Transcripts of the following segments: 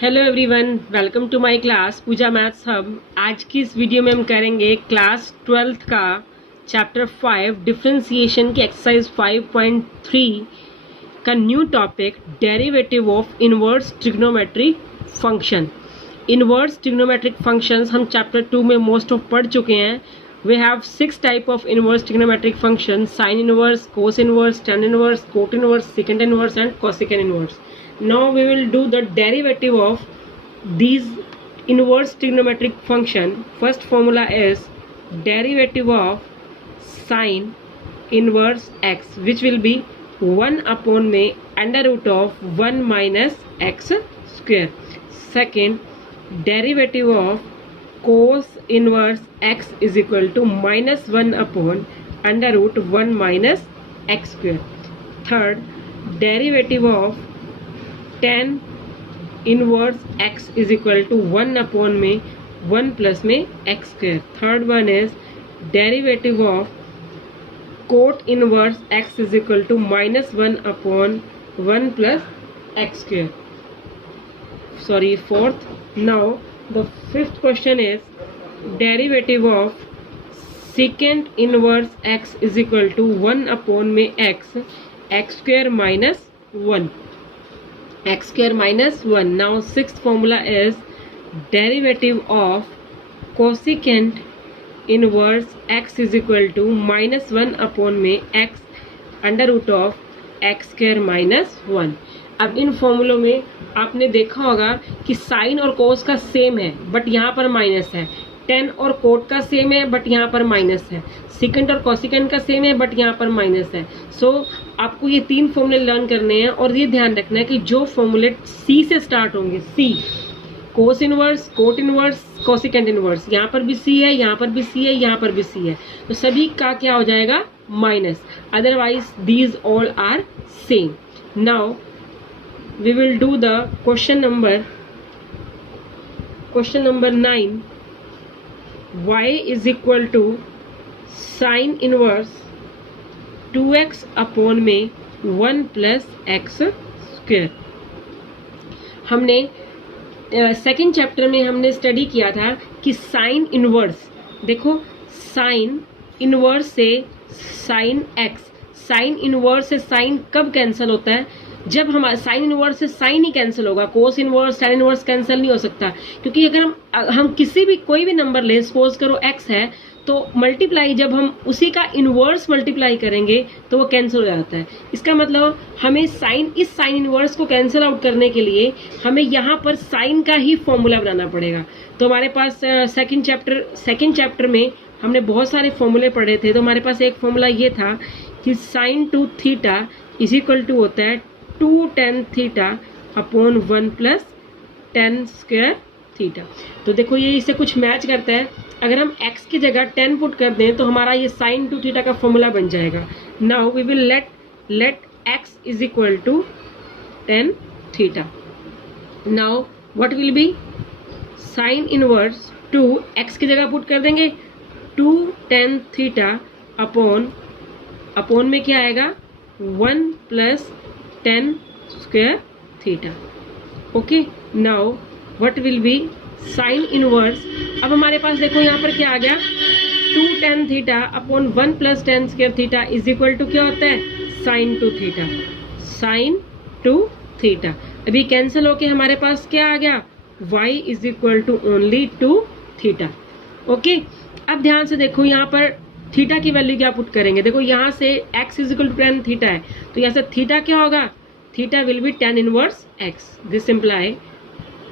Hello everyone, welcome to my class Pooja maths hub. आज की इस वीडियो में हम करेंगे क्लास 12th का चैप्टर 5 डिफरेंशिएशन की एक्सरसाइज 5.3 का new topic derivative of inverse trigonometric function. Inverse trigonometric functions हम चैप्टर 2 में मोस्ट ऑफ पढ़ चुके हैं। We have 6 type of inverse trigonometric function: sine inverse, cos inverse, tan inverse, cot inverse, secant inverse and cosecant inverse. Now we will do the derivative of these inverse trigonometric function. First formula is derivative of sine inverse x, which will be 1 upon में under root of 1 minus x square. Second, derivative of cos inverse x is equal to minus 1 upon under root 1 minus x square. Third, derivative of tan inverse x is equal to 1 upon में 1 plus में x square. Third one is derivative of cot inverse x is equal to minus 1 upon 1 plus x square. Fourth. Now the fifth question is derivative of secant inverse x is equal to 1 upon में x square minus 1. X square minus 1. Now sixth formula is derivative of cosecant inverse x is equal to minus 1 upon में x under root of x square minus 1. अब इन फॉर्मूलों में आपने देखा होगा कि sign और कोस का सेम है बट यहाँ पर माइनस है, टेन और कोट का सेम है बट यहाँ पर माइनस है, सेकेंड और कोसिकेंट का सेम है बट यहाँ पर माइनस है. सो आपको ये तीन फॉर्मूले लर्न करने हैं और ये ध्यान रखना है कि जो फॉर्मूले सी से स्टार्ट होंगे, C, cos inverse, cot inverse, cosecant inverse, यहाँ पर भी सी है, यहाँ पर भी सी है, यहाँ पर भी सी है, तो सभी का क्या हो जाएगा? Minus. Otherwise these all are same. Now we will do the question number 9. y is equal to sine inverse 2x upon में 1 प्लस एक्स स्क्वेयर. हमने सेकेंड चैप्टर में हमने स्टडी किया था कि साइन इनवर्स, देखो साइन इनवर्स से sine x, sine inverse से साइन कब कैंसिल होता है? जब हमारा साइन इनवर्स से साइन ही कैंसिल होगा. Cos inverse, tan inverse cancel नहीं हो सकता, क्योंकि अगर हम किसी भी कोई भी नंबर लें, सपोज करो x है, तो मल्टीप्लाई जब हम उसी का इनवर्स मल्टीप्लाई करेंगे तो वो कैंसिल हो जाता है. इसका मतलब हमें इस साइन इनवर्स को कैंसिल आउट करने के लिए हमें यहाँ पर साइन का ही फॉर्मूला बनाना पड़ेगा. तो हमारे पास सेकेंड चैप्टर में हमने बहुत सारे फॉर्मूले पढ़े थे. तो हमारे पास एक फॉर्मूला ये था कि sine 2 theta is equal to होता है 2 tan theta upon 1 plus tan square theta. तो देखो ये इससे कुछ मैच करता है. अगर हम x की जगह 10 पुट कर दें तो हमारा ये साइन 2 थीटा का फॉर्मूला बन जाएगा. Now we will let x is equal to 10 theta. Now what will be sine inverse 2, x की जगह पुट कर देंगे 2 tan थीटा अपॉन में क्या आएगा? 1 plus 10 square theta. Okay, now what will be sine inverse. अब हमारे पास देखो यहाँ पर क्या आ गया? 2 tan theta upon 1 plus 10 square theta is equal to क्या होता है? Sine 2 theta. Sine 2 theta. अभी कैंसिल होके हमारे पास क्या आ गया? y is equal to only 2 theta. Okay, अब ध्यान से देखो यहाँ पर थीटा की वैल्यू क्या पुट करेंगे. देखो यहाँ से x is equal to tan theta है, तो यहाँ से थीटा क्या होगा? Theta will be tan inverse x. This imply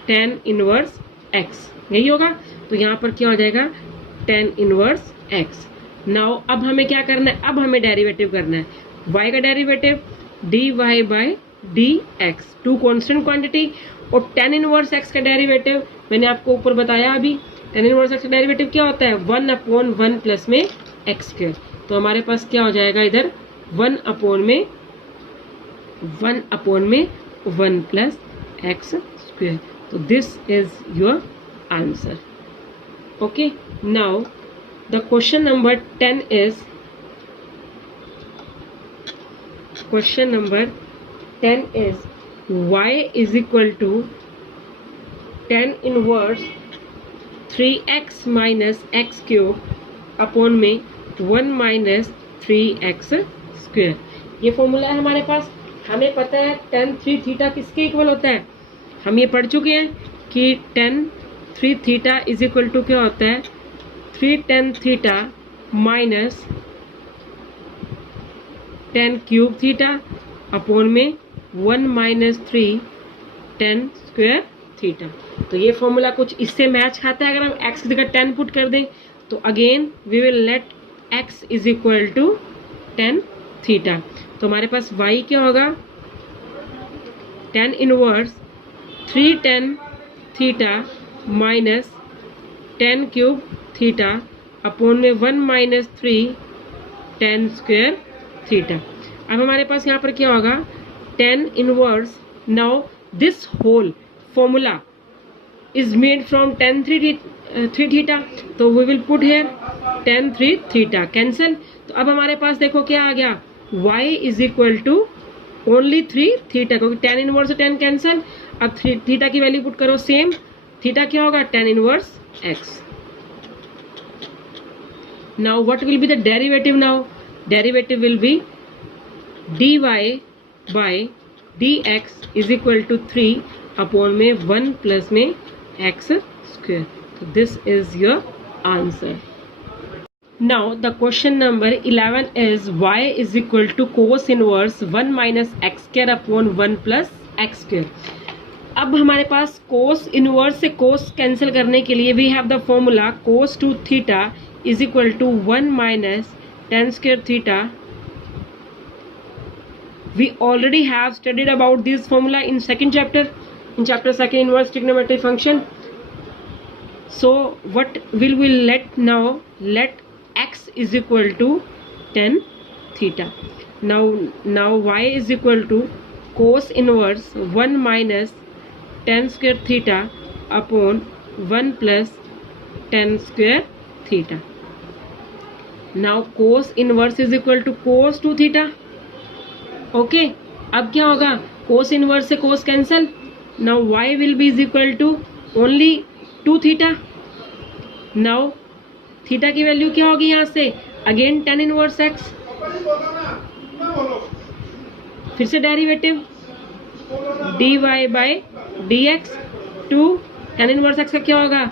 tan inverse x, यही होगा. तो यहाँ पर क्या हो जाएगा? Ten inverse x. नाउ अब हमें क्या करना है? अब हमें डेरिवेटिव करना है. y का derivative dy by d x, two constant quantity, और टेन इनवर्स x का डेरिवेटिव मैंने आपको ऊपर बताया अभी. टेन इनवर्स x का डेरिवेटिव क्या होता है? 1 अपॉन 1 प्लस में एक्स स्क्वायर. तो हमारे पास क्या हो जाएगा इधर? 1 अपॉन में 1 प्लस एक्स स्क्वायर. तो this is your answer. Okay, now the question number 10 is y is equal to tan inverse 3x minus x cube upon में 1 माइनस 3x स्क्वायर। ये फॉर्मूला है हमारे पास। हमें पता है tan 3 थीटा किसके इक्वल होता है, हम ये पढ़ चुके हैं कि tan 3 theta is equal to क्या होता है 3 tan theta minus tan cube theta upon में 1 माइनस 3 tan स्क्वायर थीटा। तो ये फॉर्मूला कुछ इससे मैच खाता है। अगर हम x की जगह tan पुट कर दें तो again we will let x is equal to tan theta. तो हमारे पास y क्या होगा tan inverse 3 tan theta minus tan cube theta upon में 1 माइनस 3 tan स्क्वायर थीटा। अब हमारे पास यहाँ पर क्या होगा tan inverse, now this whole formula is made from tan 3 theta, तो we will put here tan 3 theta cancel। तो अब हमारे पास देखो क्या आ गया y is equal to only 3 theta, क्योंकि tan इनवर्स से tan कैंसिल। अब थीटा की वैल्यू पुट करो सेम, थीटा क्या होगा tan inverse x। now what will be the derivative, now derivative will be dy by dx is equal to 3 upon में 1 plus में x square. तो this is your answer. Now the question number 11 is y is equal to cos inverse 1 minus x square upon 1 plus x square. अब हमारे पास cos inverse से cos cancel करने के लिए we have the formula cos 2 theta is equal to 1 minus tan square theta. We already have studied about this formula in second chapter, in chapter second inverse trigonometry function. So what will we let now, let x is equal to tan theta। now y is equal to cos inverse 1 minus tan square theta upon 1 plus tan square theta। now cos inverse is equal to cos 2 theta। Okay अब क्या होगा cos inverse से cos cancel. Now y will be is equal to only 2 theta. Now theta की value क्या होगी यहाँ से again tan inverse x, फिर से derivative dy by dx to tan inverse x का क्या होगा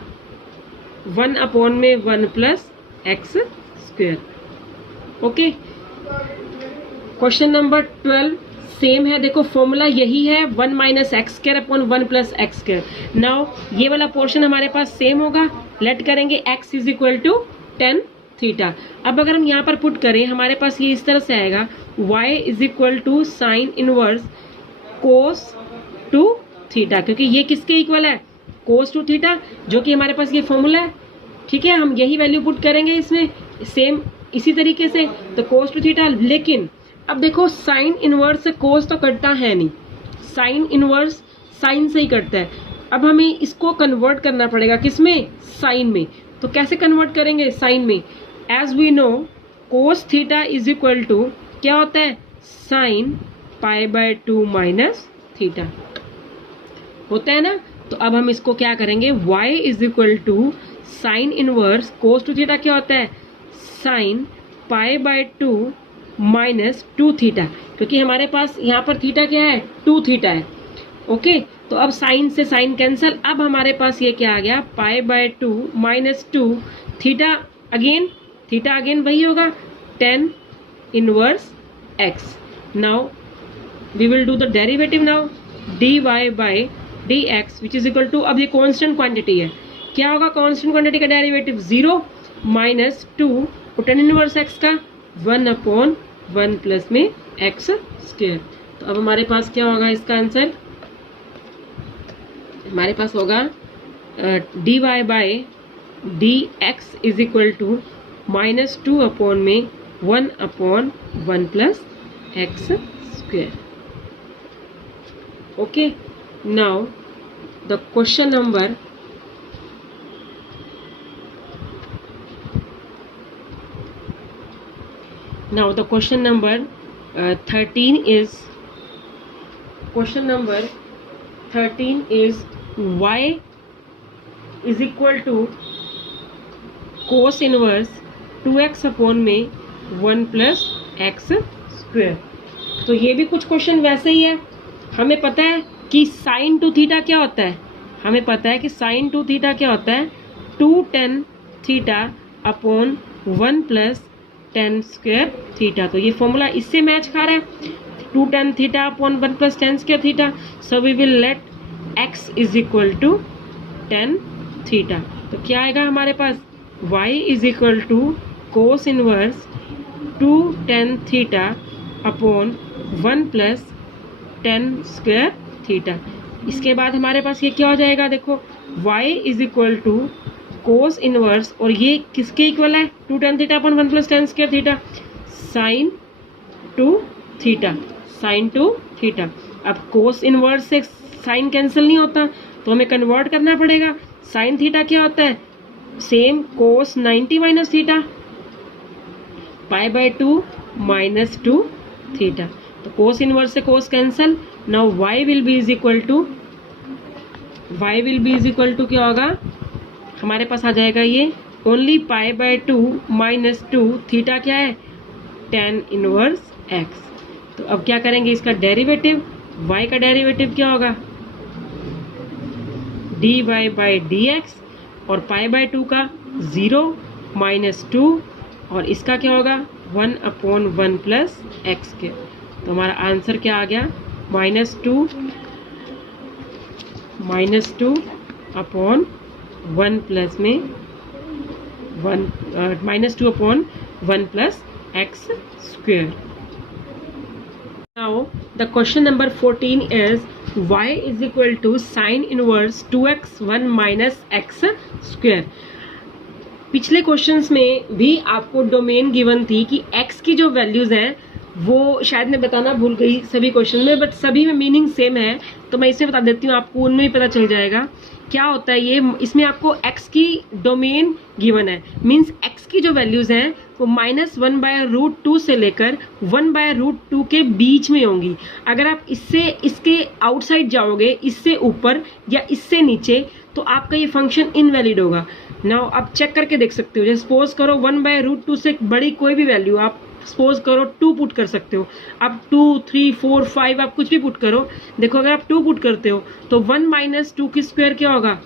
1 अपॉन में 1 plus x square. Okay question number 12 same है। देखो फॉर्मूला यही है 1 minus x square upon 1 plus x square. Now ये वाला पोर्शन हमारे पास सेम होगा, लेट करेंगे x is equal to tan theta. अब अगर हम यहाँ पर पुट करें हमारे पास ये इस तरह से आएगा y is equal to sine inverse cos 2 theta, क्योंकि ये किसके इक्वल है कोस 2 थीटा, जो कि हमारे पास ये फॉर्मूला है। ठीक है, हम यही वैल्यू पुट करेंगे इसमें सेम इसी तरीके से, तो कोस 2 थीटा। लेकिन अब देखो साइन इनवर्स से कोस तो कटता है नहीं, साइन इनवर्स साइन से ही कटता है। अब हमें इसको कन्वर्ट करना पड़ेगा किसमें साइन में। तो कैसे कन्वर्ट करेंगे साइन में, as we know cos theta is equal to क्या होता है sine pi by 2 minus theta होता है ना। तो अब हम इसको क्या करेंगे y is equal to sine inverse cos 2 theta क्या होता है sine pi by 2 minus 2 theta, क्योंकि हमारे पास यहाँ पर थीटा क्या है 2 थीटा है। ओके तो अब साइन से साइन कैंसिल। अब हमारे पास ये क्या आ गया pi by 2 minus 2 theta again वही होगा tan inverse x। Now we will do the derivative now dy by dx which is equal to, अब ये कांस्टेंट क्वांटिटी है, क्या होगा कांस्टेंट क्वांटिटी का derivative 0 minus 2 tan inverse x का 1 upon 1 plus में एक्स स्क्वायर। तो अब हमारे पास क्या होगा इसका आंसर, हमारे पास होगा dy by dx is equal to minus 2 upon में 1 upon 1 plus x square. Okay now the question number now the question number 13 is y is equal to cos inverse 2x upon में 1 plus x square. तो ये भी कुछ question वैसे ही है। हमें पता है कि साइन टू थीटा क्या होता है, हमें पता है कि साइन टू थीटा क्या होता है, 2 tan theta upon 1 plus tan square theta. तो ये फॉर्मूला इससे मैच खा रहा है, 2 tan theta upon 1 plus tan square theta. So we will let x is equal to tan theta. तो क्या आएगा हमारे पास, y is equal to cos inverse 2 tan theta upon 1 plus tan square theta. इसके बाद हमारे पास ये क्या हो जाएगा, देखो y is equal to cos inverse, और ये किसके इक्वल है, 2 tan theta upon 1 plus tan square theta, sine two theta, sine two theta. अब कोस इनवर्स से साइन कैंसिल नहीं होता, तो हमें कन्वर्ट करना पड़ेगा। साइन थीटा क्या होता है, same cos 90 minus theta, π/2 minus 2 theta. तो कोस इनवर्स से cos cancel. Now y will be is equal to क्या होगा, हमारे पास आ जाएगा ये ओनली π/2 माइनस 2 थीटा क्या है, tan इनवर्स x। तो अब क्या करेंगे, इसका डेरिवेटिव, y का डेरिवेटिव क्या होगा, dy/dx, और π/2 का 0 माइनस 2, और इसका क्या होगा 1 अपॉन 1 प्लस एक्स के। तो हमारा आंसर क्या आ गया, माइनस टू अपॉन 1 प्लस में 1 minus 2 upon 1 plus x square. Now the question number 14 is y is equal to sin inverse 2x 1 minus x square। पिछले क्वेश्चंस में भी आपको डोमेन गिवन थी कि x की जो वैल्यूज हैं वो शायद मैं बताना भूल गई सभी क्वेश्चन में, बट सभी में मीनिंग सेम है, तो मैं इसे बता देती हूँ, आपको उनमें भी पता चल जाएगा क्या होता है ये। इसमें आपको x की डोमेन गिवन है, मीन्स x की जो वैल्यूज हैं वो -1/√2 से लेकर 1/√2 के बीच में होंगी। अगर आप इसके आउटसाइड जाओगे, इससे ऊपर या इससे नीचे, तो आपका ये फंक्शन इनवैलिड होगा। नाउ आप चेक करके देख सकते हो, जैसे सपोज करो 1/√2 से बड़ी कोई भी वैल्यू आप सपोज करो 2 पुट कर सकते हो। आप 2, 3, 4, 5 आप कुछ भी पुट करो। देखो अगर आप 2 पुट करते हो तो 1 माइनस 2 की स्क्वायर क्या होगा,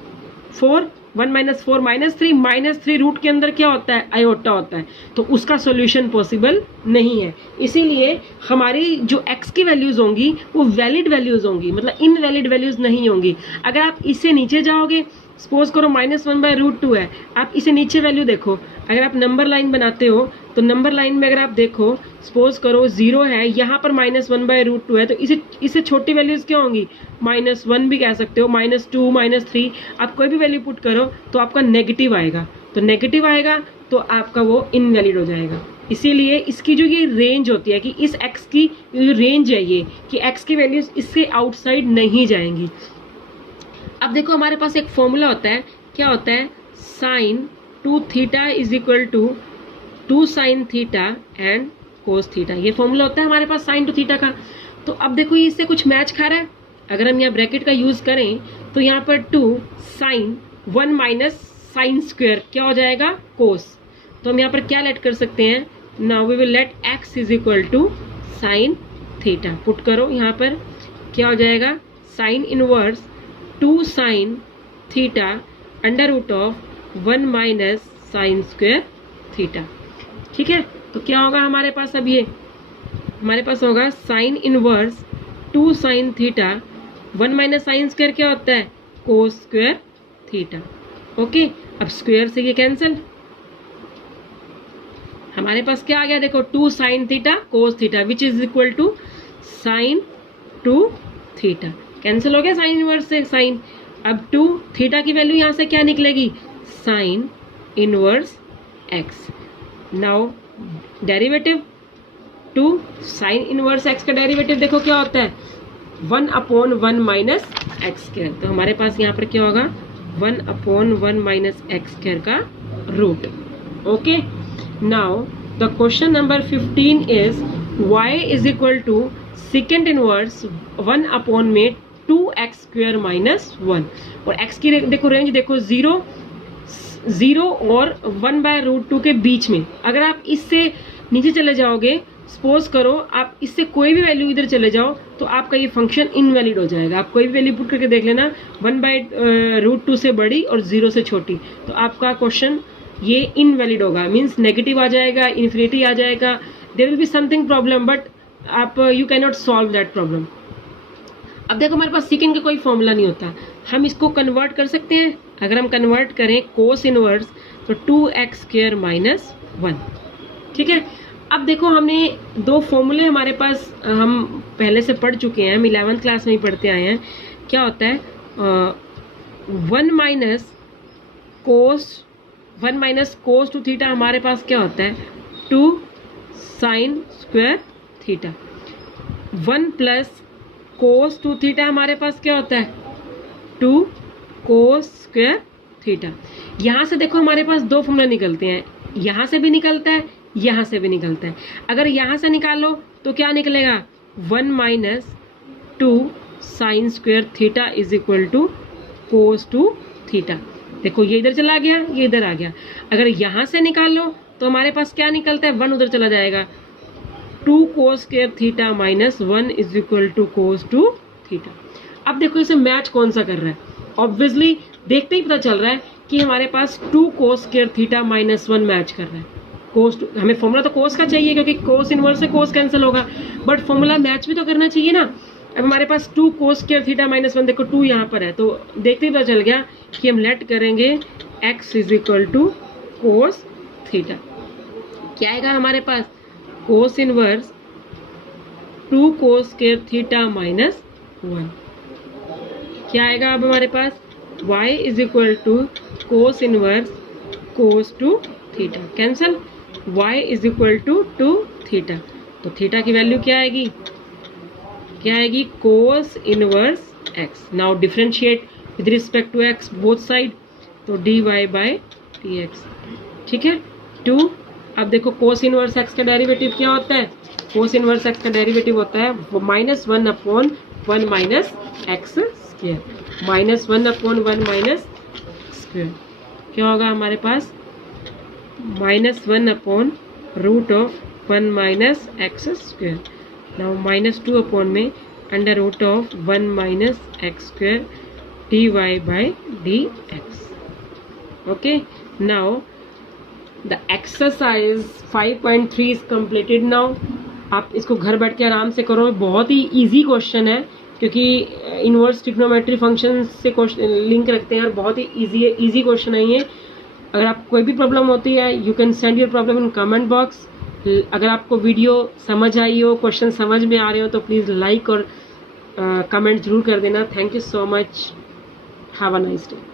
4, 1 माइनस 4 -3 रूट के अंदर क्या होता है, आयोटा होता है, तो उसका सॉल्यूशन पॉसिबल नहीं है। इसीलिए हमारी जो x की वैल्यूज होंगी वो वैलिड वैल्यूज होंगी, मतलब इनवैलिड वैल्यूज नहीं होंगी। अगर आप इससे नीचे जाओगे, सपोज करो -1/√2 है, आप इसे नीचे वैल्यू देखो, अगर आप नंबर लाइन बनाते हो तो नंबर लाइन में अगर आप देखो सपोज करो 0 है, यहाँ पर -1/√2 है, तो इसे छोटी वैल्यूज क्या होंगी, -1 भी कह सकते हो, -2, -3, आप कोई भी वैल्यू पुट करो तो आपका नेगेटिव आएगा, तो नेगेटिव आएगा तो आपका वो इनवैलिड हो जाएगा। इसीलिए इसकी जो ये रेंज होती है कि इस x की जो रेंज है ये कि x की वैल्यूज इससे आउटसाइड नहीं जाएंगी। अब देखो हमारे पास एक फॉर्मूला होता है, क्या होता है, sine two theta is equal to 2 sine theta and cos theta. ये फॉर्मूला होता है हमारे पास साइन टू थीटा का। तो अब देखो ये इससे कुछ मैच खा रहा है। अगर हम यहाँ ब्रैकेट का यूज करें तो यहाँ पर 2 साइन 1 माइनस साइन स्क्वायर क्या हो जाएगा, कोस। तो हम यहाँ पर क्या लेट कर सकते हैं, now we will let x is equal to sine theta. Put करो यहाँ पर क्या हो जाएगा, sine inverse 2 sine theta √1 minus sine square theta. ठीक है, तो क्या होगा हमारे पास, अब ये हमारे पास होगा sign inverse 2 sine theta 1 minus sine square क्या होता है, कोस स्क्वायर थीटा। ओके, अब स्क्वायर से ये कैंसिल, हमारे पास क्या आ गया, देखो 2 sine theta cos theta which is equal to sine 2 theta. Cancel हो गया साइन इनवर्स से साइन। अब 2 थीटा की वैल्यू यहाँ से क्या निकलेगी, sine inverse x. Now derivative 2 sine inverse x का डेरिवेटिव देखो क्या होता है, 1/1 माइनस एक्स स्क्वायर। तो हमारे पास यहाँ पर क्या होगा, 1/1 माइनस एक्स स्क्वायर का root. Okay, now the question number 15 is y is equal to second inverse 1 upon में 2x² माइनस 1। और x की देखो रेंज देखो 0 और 1/√2 के बीच में। अगर आप इससे नीचे चले जाओगे, सपोज करो आप इससे कोई भी वैल्यू इधर चले जाओ तो आपका ये फंक्शन इनवैलिड हो जाएगा। आप कोई भी वैल्यू पुट करके देख लेना, 1/√2 से बड़ी और 0 से छोटी, तो आपका क्वेश्चन ये इनवैलिड होगा, मीन्स नेगेटिव आ जाएगा, इन्फिनिटी आ जाएगा, there will be something problem, but आप you can not solve that problem. अब देखो हमारे पास सीकेंड का कोई फॉर्मूला नहीं होता, हम इसको कन्वर्ट कर सकते हैं। अगर हम कन्वर्ट करें कोस इनवर्स तो 2x² माइनस 1, ठीक है। अब देखो हमने दो फॉर्मूले हमारे पास हम पहले से पढ़ चुके हैं, हम 11th क्लास में ही पढ़ते आए हैं। क्या होता है 1 माइनस कोस टू थीटा हमारे पास क्या होता है 2 sine square theta. 1 plus cos two theta हमारे पास क्या होता है 2 कोस स्क्वायर थीटा। यहाँ से देखो हमारे पास दो फॉर्मूला निकलते हैं, यहाँ से भी निकलता है, यहाँ से भी निकलता है। अगर यहाँ से निकालो तो क्या निकलेगा 1 minus 2 sine square theta is equal to cos two theta. देखो ये इधर चला गया, ये इधर आ गया। अगर यहाँ से निकालो तो हमारे पास क्या निकलता है 1 उधर चला जाएगा, 2 cos square theta minus 1 is equal to cos two theta. अब देखो इसे मैच कौन सा कर रहा है, ऑब्वियसली देखते ही पता चल रहा है कि हमारे पास 2 cos square theta minus 1 match कर रहा है। कोस हमें फॉर्मूला तो कोस का चाहिए क्योंकि कोस इनवर्स से कोस कैंसिल होगा, बट फॉर्मूला मैच भी तो करना चाहिए ना। अब हमारे पास 2 कोस स्क्वायर थीटा माइनस 1, देखो 2 यहाँ पर है, तो देखते ही पता चल गया कि हम लेट करेंगे x is equal to cos theta. क्या आएगा हमारे पास cos inverse 2 cos square theta minus 1। क्या आएगा अब हमारे पास y is equal to cos inverse cos two theta, cancel, y is equal to 2 theta. तो थीटा की वैल्यू क्या आएगी, क्या आएगी cos inverse x। Now differentiate with respect to x both side, तो dy बाय dx, ठीक है 2। अब देखो कोस इनवर्स x का डेरिवेटिव क्या होता है, कोस इनवर्स x का डेरिवेटिव होता है -1/1 minus x square, -1/1 minus square. क्या होगा हमारे पास -1/√1 माइनस x स्क्वायर। नाउ -2 में √1 minus x square dy by dx। Okay, now the exercise 5.3 is completed. Now आप इसको घर बैठ के आराम से करो, बहुत ही इजी क्वेश्चन है क्योंकि इनवर्स ट्रिग्नोमेट्री फंक्शन से क्वेश्चन लिंक रखते हैं और बहुत ही इजी क्वेश्चन है ये। अगर आपको कोई भी प्रॉब्लम होती है you can send your problem in comment box. अगर आपको वीडियो समझ आई हो, क्वेश्चन समझ में आ रहे हो तो प्लीज़ लाइक और कमेंट जरूर कर देना। Thank you so much, have a nice day.